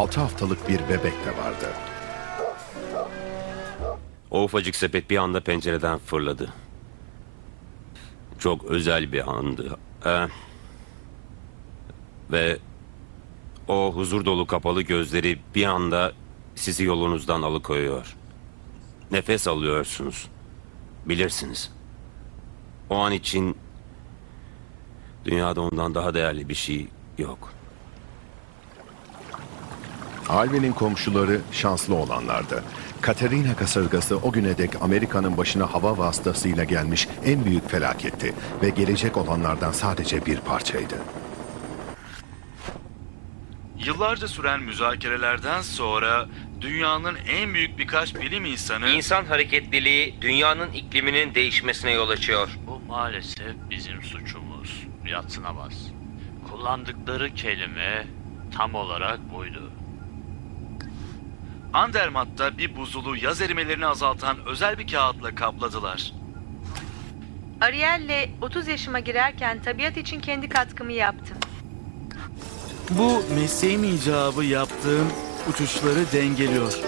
6 haftalık bir bebek de vardı. O ufacık sepet bir anda pencereden fırladı. Çok özel bir andı. Ee, ve o huzur dolu kapalı gözleri bir anda sizi yolunuzdan alıkoyuyor. Nefes alıyorsunuz. Bilirsiniz. O an için dünyada ondan daha değerli bir şey yok. Alvin'in komşuları şanslı olanlardı. Katerina kasırgası o güne dek Amerika'nın başına hava vasıtasıyla gelmiş en büyük felaketti ve gelecek olanlardan sadece bir parçaydı. Yıllarca süren müzakerelerden sonra dünyanın en büyük birkaç bilim insanı İnsan hareketliliği dünyanın ikliminin değişmesine yol açıyor. Bu maalesef bizim suçumuz. Yatsınamaz. Kullandıkları kelime tam olarak buydu. Andermatt'ta bir buzulu yaz erimelerini azaltan özel bir kağıtla kapladılar. Ariel'le 30 yaşıma girerken tabiat için kendi katkımı yaptım. Bu mesleğim icabı yaptığım uçuşları dengeliyor.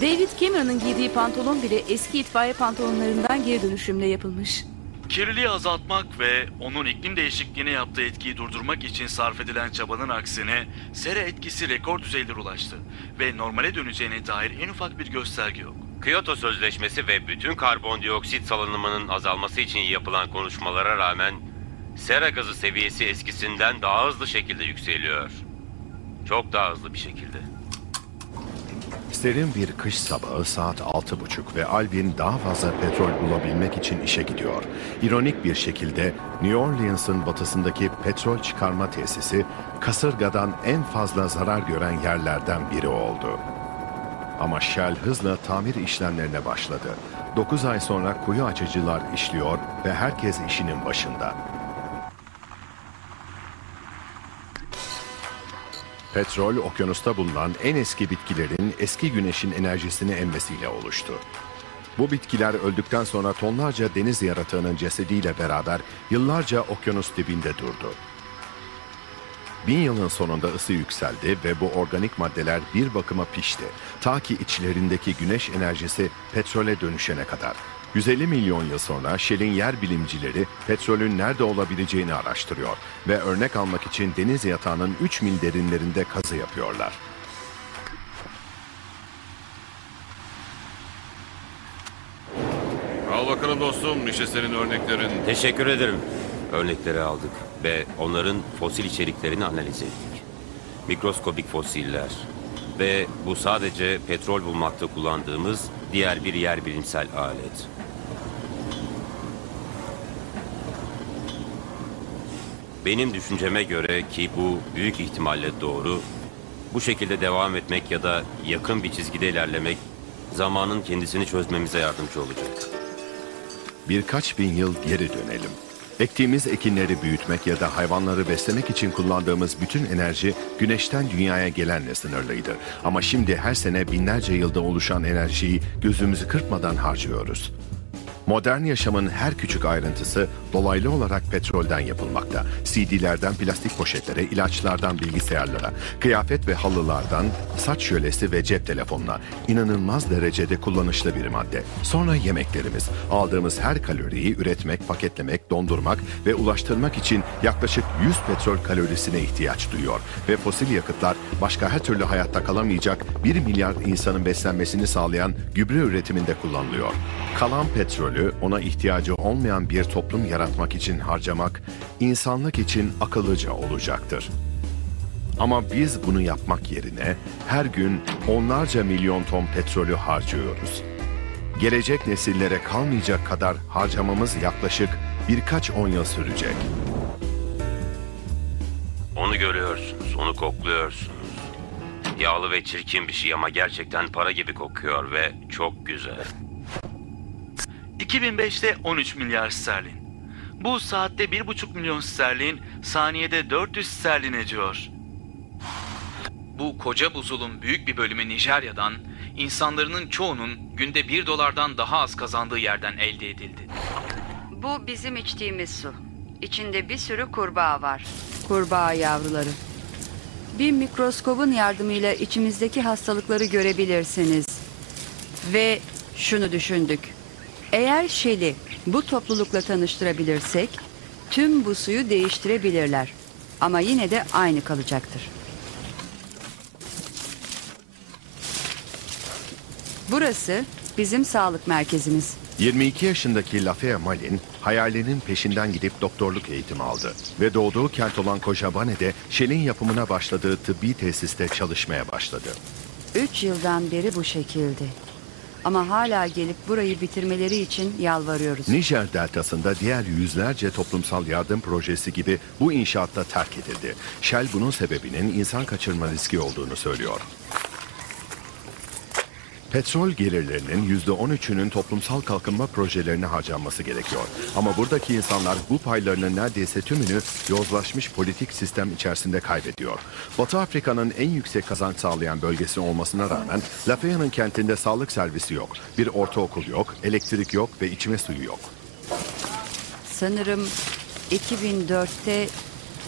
David Cameron'ın giydiği pantolon bile eski itfaiye pantolonlarından geri dönüşümle yapılmış. Kirliliği azaltmak ve onun iklim değişikliğine yaptığı etkiyi durdurmak için sarf edilen çabanın aksine sera etkisi rekor düzeylere ulaştı ve normale döneceğine dair en ufak bir gösterge yok. Kyoto Sözleşmesi ve bütün karbondioksit salınımının azalması için yapılan konuşmalara rağmen sera gazı seviyesi eskisinden daha hızlı şekilde yükseliyor. Çok daha hızlı bir şekilde. Serin bir kış sabahı saat altı buçuk ve Alvin daha fazla petrol bulabilmek için işe gidiyor. İronik bir şekilde New Orleans'ın batısındaki petrol çıkarma tesisi kasırgadan en fazla zarar gören yerlerden biri oldu. Ama Shell hızla tamir işlemlerine başladı. 9 ay sonra kuyu açıcılar işliyor ve herkes işinin başında. Petrol, okyanusta bulunan en eski bitkilerin eski güneşin enerjisini emmesiyle oluştu. Bu bitkiler öldükten sonra tonlarca deniz yaratığının cesediyle beraber yıllarca okyanus dibinde durdu. Bin yılın sonunda ısı yükseldi ve bu organik maddeler bir bakıma pişti. Ta ki içlerindeki güneş enerjisi petrole dönüşene kadar. 150 milyon yıl sonra Shell'in yer bilimcileri petrolün nerede olabileceğini araştırıyor ve örnek almak için deniz yatağının 3 mil derinlerinde kazı yapıyorlar. Al bakalım dostum, işte senin örneklerin. Teşekkür ederim. Örnekleri aldık ve onların fosil içeriklerini analiz ettik. Mikroskobik fosiller. Ve bu sadece petrol bulmakta kullandığımız diğer bir yer bilimsel alet. Benim düşünceme göre ki bu büyük ihtimalle doğru, bu şekilde devam etmek ya da yakın bir çizgide ilerlemek zamanın kendisini çözmemize yardımcı olacak. Birkaç bin yıl geri dönelim. Ektiğimiz ekinleri büyütmek ya da hayvanları beslemek için kullandığımız bütün enerji güneşten dünyaya gelenle sınırlıydı. Ama şimdi her sene binlerce yılda oluşan enerjiyi gözümüzü kırpmadan harcıyoruz. Modern yaşamın her küçük ayrıntısı dolaylı olarak petrolden yapılmakta. CD'lerden plastik poşetlere, ilaçlardan bilgisayarlara, kıyafet ve halılardan saç jölesi ve cep telefonuna inanılmaz derecede kullanışlı bir madde. Sonra yemeklerimiz. Aldığımız her kaloriyi üretmek, paketlemek, dondurmak ve ulaştırmak için yaklaşık 100 petrol kalorisine ihtiyaç duyuyor. Ve fosil yakıtlar başka her türlü hayatta kalamayacak 1 milyar insanın beslenmesini sağlayan gübre üretiminde kullanılıyor. Kalan petrolü ona ihtiyacı olmayan bir toplum yaratmak için harcamak insanlık için akıllıca olacaktır. Ama biz bunu yapmak yerine her gün onlarca milyon ton petrolü harcıyoruz. Gelecek nesillere kalmayacak kadar harcamamız yaklaşık birkaç on yıl sürecek. Onu görüyorsunuz, onu kokluyorsunuz. Yağlı ve çirkin bir şey ama gerçekten para gibi kokuyor ve çok güzel. 2005'te 13 milyar sterlin. Bu saatte 1,5 milyon sterlin, saniyede 400 sterlin ediyor. Bu koca buzulun büyük bir bölümü Nijerya'dan, insanların çoğunun günde 1 dolardan daha az kazandığı yerden elde edildi. Bu bizim içtiğimiz su. İçinde bir sürü kurbağa var. Kurbağa yavruları. Bir mikroskobun yardımıyla içimizdeki hastalıkları görebilirsiniz. Ve şunu düşündük. Eğer Shell'i bu toplulukla tanıştırabilirsek tüm bu suyu değiştirebilirler. Ama yine de aynı kalacaktır. Burası bizim sağlık merkezimiz. 22 yaşındaki Lafayette Malin hayalinin peşinden gidip doktorluk eğitimi aldı ve doğduğu kent olan Kojabane'de Shell'in yapımına başladığı tıbbi tesiste çalışmaya başladı. Üç yıldan beri bu şekilde. Ama hala gelip burayı bitirmeleri için yalvarıyoruz. Nijer deltasında diğer yüzlerce toplumsal yardım projesi gibi bu inşaatta terk edildi. Shell bunun sebebinin insan kaçırma riski olduğunu söylüyor. Petrol gelirlerinin %13'ünün toplumsal kalkınma projelerine harcanması gerekiyor. Ama buradaki insanlar bu paylarının neredeyse tümünü yozlaşmış politik sistem içerisinde kaybediyor. Batı Afrika'nın en yüksek kazanç sağlayan bölgesi olmasına rağmen Lafayette'nin kentinde sağlık servisi yok. Bir ortaokul yok, elektrik yok ve içme suyu yok. Sanırım 2004'te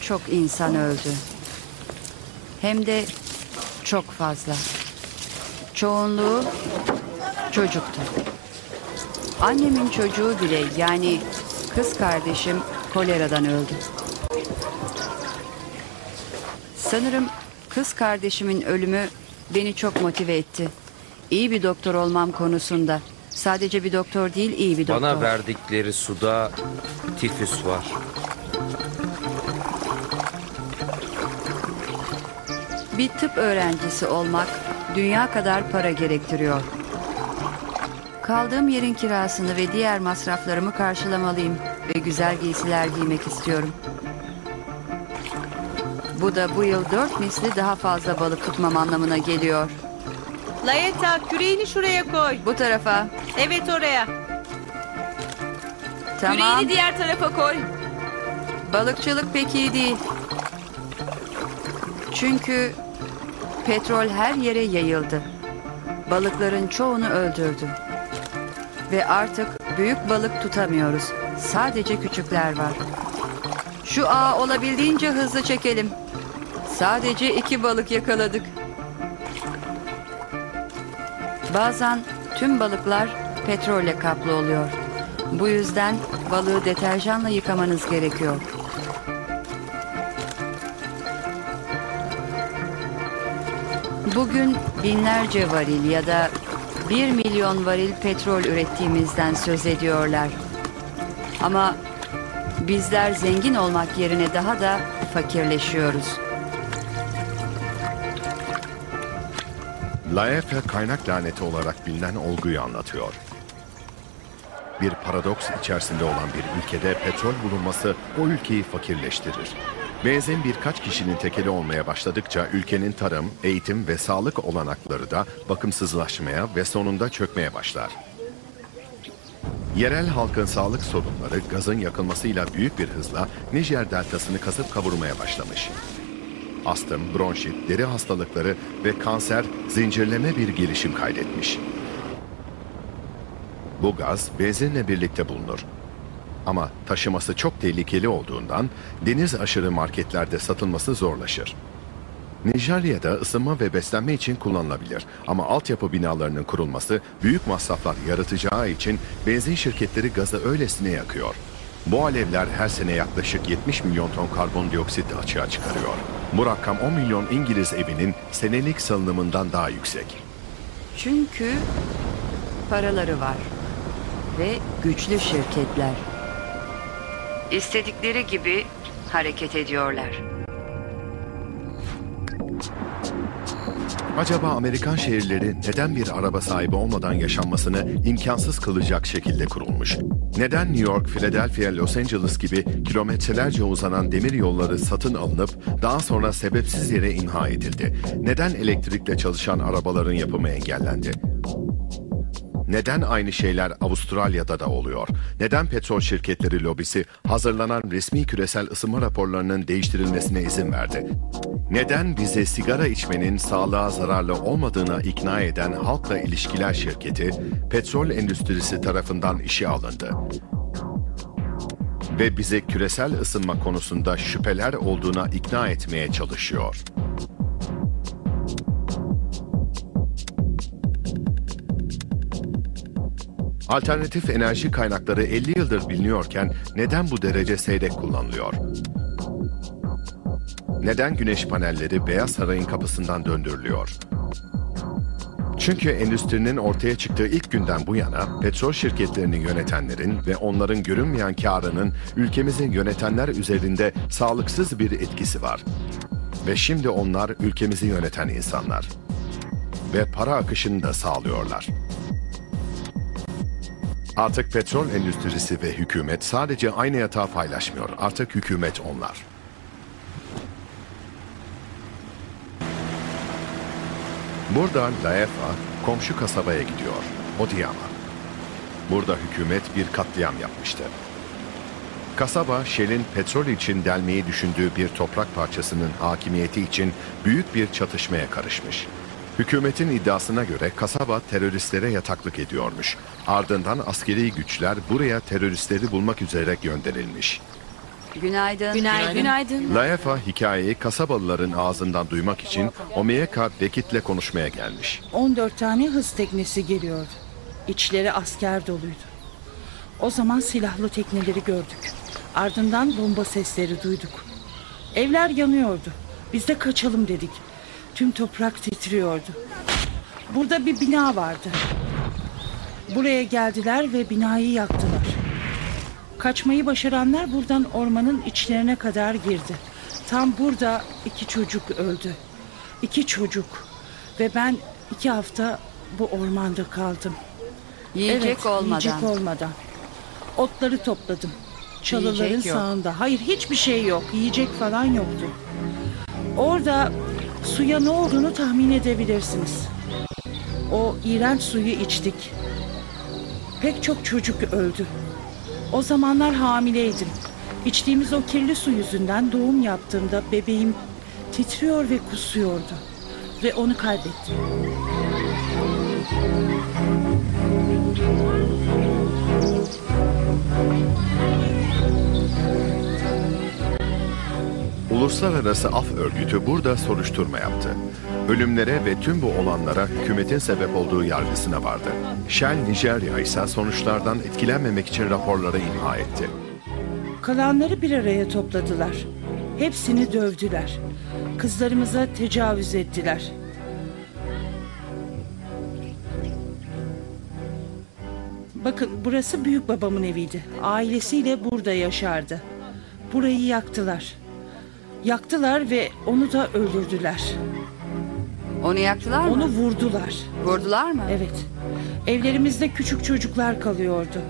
çok insan öldü. Hem de çok fazla. Çoğunluğu çocuktu. Annemin çocuğu bile yani kız kardeşim koleradan öldü. Sanırım kız kardeşimin ölümü beni çok motive etti. İyi bir doktor olmam konusunda. Sadece bir doktor değil, iyi bir doktor. Bana verdikleri suda tifüs var. Bir tıp öğrencisi olmak dünya kadar para gerektiriyor. Kaldığım yerin kirasını ve diğer masraflarımı karşılamalıyım ve güzel giysiler giymek istiyorum. Bu da bu yıl dört misli daha fazla balık tutmam anlamına geliyor. Layeta küreğini şuraya koy. Bu tarafa. Evet oraya. Tamam. Yüreğini diğer tarafa koy. Balıkçılık pek iyi değil. Çünkü petrol her yere yayıldı. Balıkların çoğunu öldürdü. Ve artık büyük balık tutamıyoruz. Sadece küçükler var. Şu ağı olabildiğince hızlı çekelim. Sadece iki balık yakaladık. Bazen tüm balıklar petrolle kaplı oluyor. Bu yüzden balığı deterjanla yıkamanız gerekiyor. Bugün binlerce varil ya da bir milyon varil petrol ürettiğimizden söz ediyorlar. Ama bizler zengin olmak yerine daha da fakirleşiyoruz. Laefe kaynak laneti olarak bilinen olguyu anlatıyor. Bir paradoks içerisinde olan bir ülkede petrol bulunması o ülkeyi fakirleştirir. Benzin birkaç kişinin tekeli olmaya başladıkça ülkenin tarım, eğitim ve sağlık olanakları da bakımsızlaşmaya ve sonunda çökmeye başlar. Yerel halkın sağlık sorunları gazın yakılmasıyla büyük bir hızla Nijer deltasını kasıp kavurmaya başlamış. Astım, bronşit, deri hastalıkları ve kanser zincirleme bir gelişim kaydetmiş. Bu gaz benzinle birlikte bulunur. Ama taşıması çok tehlikeli olduğundan deniz aşırı marketlerde satılması zorlaşır. Nijerya'da ısınma ve beslenme için kullanılabilir ama altyapı binalarının kurulması büyük masraflar yaratacağı için benzin şirketleri gazı öylesine yakıyor. Bu alevler her sene yaklaşık 70 milyon ton karbondioksit açığa çıkarıyor. Bu rakam 10 milyon İngiliz evinin senelik salınımından daha yüksek. Çünkü paraları var ve güçlü şirketler. İstedikleri gibi hareket ediyorlar. Acaba Amerikan şehirleri neden bir araba sahibi olmadan yaşanmasını imkansız kılacak şekilde kurulmuş? Neden New York, Philadelphia, Los Angeles gibi kilometrelerce uzanan demir yolları satın alınıp daha sonra sebepsiz yere imha edildi? Neden elektrikle çalışan arabaların yapımı engellendi? Neden aynı şeyler Avustralya'da da oluyor? Neden petrol şirketleri lobisi hazırlanan resmi küresel ısınma raporlarının değiştirilmesine izin verdi? Neden bize sigara içmenin sağlığa zararlı olmadığına ikna eden halkla ilişkiler şirketi petrol endüstrisi tarafından işe alındı? Ve bize küresel ısınma konusunda şüpheler olduğuna ikna etmeye çalışıyor. Alternatif enerji kaynakları 50 yıldır biliniyorken neden bu derece seyrek kullanılıyor? Neden güneş panelleri Beyaz Saray'ın kapısından döndürülüyor? Çünkü endüstrinin ortaya çıktığı ilk günden bu yana petrol şirketlerini yönetenlerin ve onların görünmeyen karının ülkemizi yönetenler üzerinde sağlıksız bir etkisi var. Ve şimdi onlar ülkemizi yöneten insanlar. Ve para akışını da sağlıyorlar. Artık petrol endüstrisi ve hükümet sadece aynı yatağı paylaşmıyor. Artık hükümet onlar. Burada Laefa komşu kasabaya gidiyor. Odiyama. Burada hükümet bir katliam yapmıştı. Kasaba, Shell'in petrol için delmeyi düşündüğü bir toprak parçasının hakimiyeti için büyük bir çatışmaya karışmış. Hükümetin iddiasına göre kasaba teröristlere yataklık ediyormuş. Ardından askeri güçler buraya teröristleri bulmak üzere gönderilmiş. Günaydın. Günaydın. Laefa hikayeyi kasabalıların ağzından duymak için Omeyeka Bekit'le konuşmaya gelmiş. 14 tane hız teknesi geliyordu. İçleri asker doluydu. O zaman silahlı tekneleri gördük. Ardından bomba sesleri duyduk. Evler yanıyordu. Biz de kaçalım dedik. Tüm toprak titriyordu. Burada bir bina vardı. Buraya geldiler ve binayı yaktılar. Kaçmayı başaranlar buradan ormanın içlerine kadar girdi. Tam burada iki çocuk öldü. İki çocuk. Ve ben iki hafta bu ormanda kaldım. Yiyecek evet, olmadan. Yiyecek olmadan. Otları topladım. Çalıların Yiyecek yok. sağında. Hayır hiçbir şey yok. Yiyecek falan yoktu. Orada suya ne olduğunu tahmin edebilirsiniz. O iğrenç suyu içtik. Pek çok çocuk öldü. O zamanlar hamileydim. İçtiğimiz o kirli su yüzünden doğum yaptığımda bebeğim titriyor ve kusuyordu. Ve onu kaybettim. Uluslararası Af Örgütü burada soruşturma yaptı. Ölümlere ve tüm bu olanlara hükümetin sebep olduğu yargısına vardı. Shell Nijerya ise sonuçlardan etkilenmemek için raporları imha etti. Kalanları bir araya topladılar. Hepsini dövdüler. Kızlarımıza tecavüz ettiler. Bakın burası büyük babamın eviydi. Ailesiyle burada yaşardı. Burayı yaktılar. Yaktılar ve onu da öldürdüler. Onu yaktılar mı? Onu vurdular. Vurdular mı? Evet. Evlerimizde küçük çocuklar kalıyordu.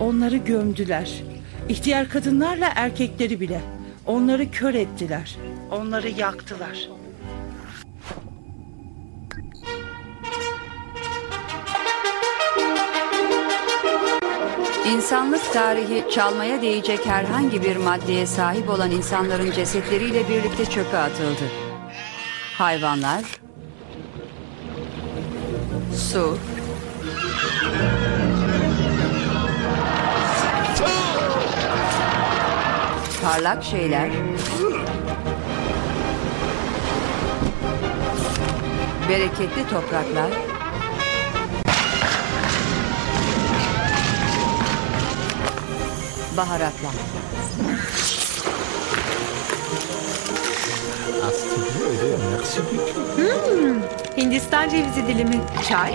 Onları gömdüler. İhtiyar kadınlarla erkekleri bile. Onları kör ettiler. Onları yaktılar. İnsanlık tarihi çalmaya değecek herhangi bir maddeye sahip olan insanların cesetleriyle birlikte çöpe atıldı. Hayvanlar, su, parlak şeyler, bereketli topraklar, baharatlar. Hmm, Hindistan cevizi dilimi. Çay.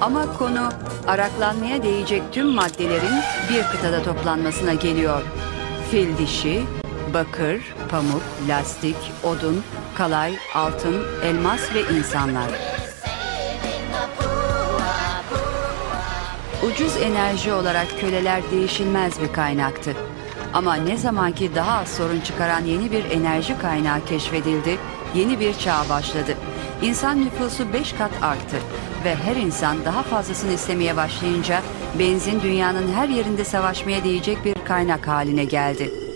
Ama konu araklanmaya değecek tüm maddelerin bir kıtada toplanmasına geliyor. Fil dişi, bakır, pamuk, lastik, odun, kalay, altın, elmas ve insanlar. Ucuz enerji olarak köleler değişilmez bir kaynaktı. Ama ne zamanki daha az sorun çıkaran yeni bir enerji kaynağı keşfedildi, yeni bir çağ başladı. İnsan nüfusu 5 kat arttı ve her insan daha fazlasını istemeye başlayınca benzin dünyanın her yerinde savaşmaya değecek bir kaynak haline geldi.